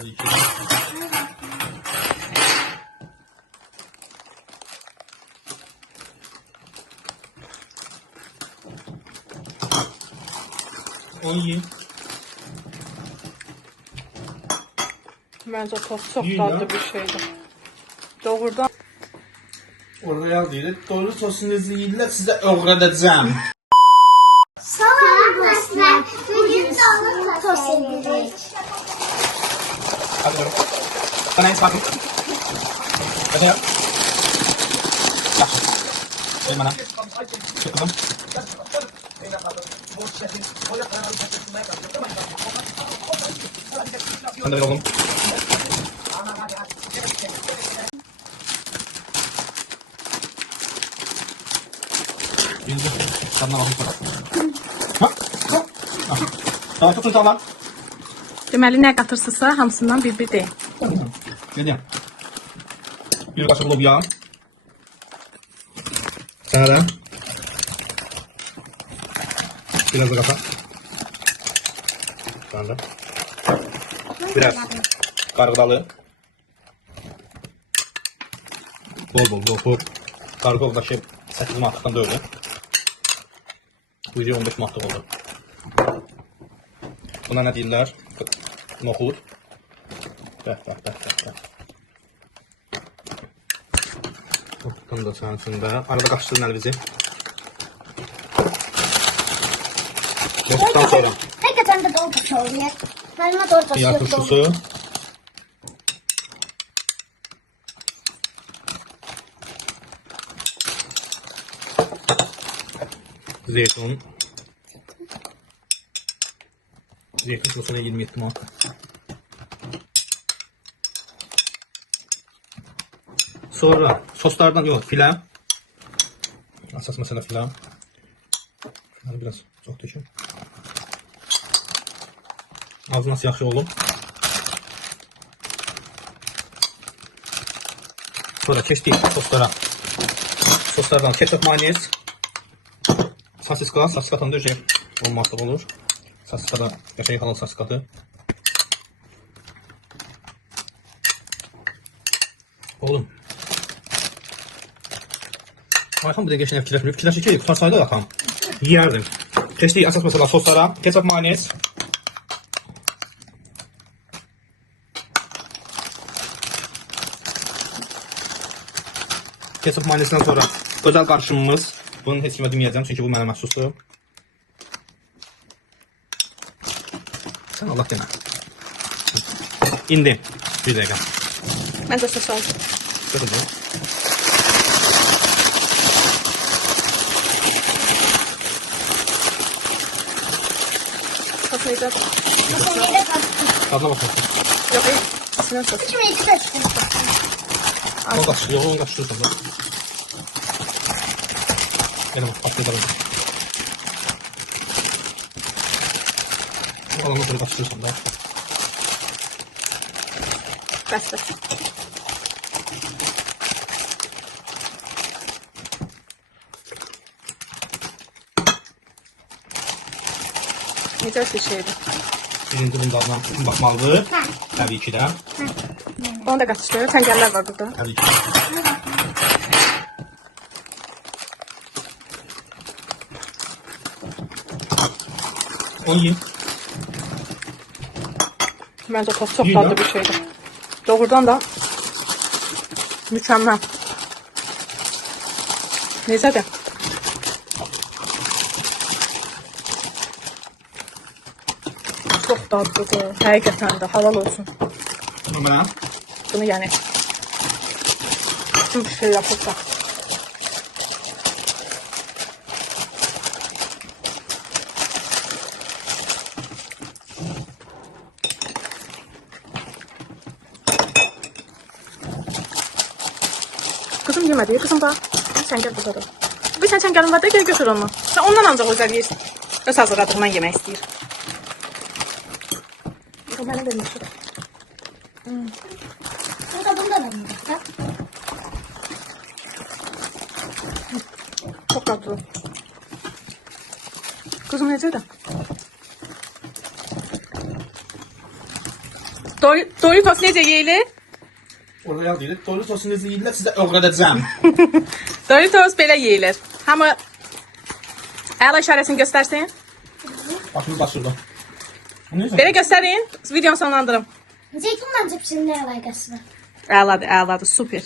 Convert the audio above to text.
Oy. Bence tost çok tatlı bir şeydi. Doğrudan. Oraya değil. Doğru tostunuzu yiyinler size öğreteceğim. Sağ olun dostlar. Bugün dolu tost yedik. Hadi bakalım. Bana en bakın. Hadi ya. Ver bana. Çık kızım. Sen de ver oğlum. Yüzü. Tadına bakayım sana. Daha çok tutalım. Deməli nə qatırsınızsa hamısından bir deyin. Ne diyeyim? Bir kaşık lobya. Sana biraz da kafa. Sonra biraz kargıdalı. Bol. Kargol da 8 mantıktan da öyle. Bu 15 mantık oldu. Buna ne deyirlər? Nohud. Bəh. Bunu da sənin içində. Arada qaçdırın əlinizi. Dostdan sonra. Hakikaten de dolu tost oluyor. Benim dolu tost Xiyar yok. turşusu. Zeytun. Zeytun kilosuna 27 manat. Sonra soslardan yok filan. Asas mesela filan. Filanı biraz çok düşün. Ağzı nasıl yaxşı olun. Sonra keçdik soslara. Soslardan ketçap, mayonez, sasiska. Sasiskatan da olmazsa olur. Sasiskada yaşayı halal sasiskatı. Oğlum. Ayxan bir də geçən fikirləşmir. Fikirləşir ki, tutarsaydı Ayxan. Yiyərdim. Keçdik əsas mesela soslara. Ketçap, mayonez. Ketçap, mayonezdən sonra özel qarışımımız. Bunu heç kimə deməyəcəm çünki bu mənə məxsusdur. Sən Allah demə. İndi bir dəqiqə. Məncə sos aldım. Götürdüm. Sos neydi? Tadına baxın. Yox, içindən sos. Şimdi iki taştım. O qaçıyor, onu qaçırırsan da. Elə bax, atlayalım. Bu alanı böyle qaçırırsan da. Bəs. Necə bir şeydir? Birinci bunun dadına baxmalıdır. Təbii ki də. Onu da qatışdırır. Təngəllər var burada. Təbii ki. Oy. Bence tost çok tatlı bir şeydi. Doğrudan da mükemmel. Neyse de. Çok tatlıdır. Hakikaten de halal olsun. Numara. Bunu yani bütün bir şey yapılsa. Kızım yemedi. Kızım bak. Sen gel burada. Bir sen çengelin var da gel götür onu. Sen ondan ancak özel yersin. Öz hazırladığından yemek istəyir. Bu benim vermişim. Bu da bundan alındı. Çok tatlı. Kızım necədir? Doritos necə yeyilir? Oraya deyil. Doritos necə yeyirlər sizə öyrədəcəm. Doritos belə yeyilir. Hamı əla işarəsini göstərsin. Başımı başırdım. Bu necə? Belə göstərin. Videonu sonlandırım. Zeytunla cipsinin ne alakası var? Əladır, super.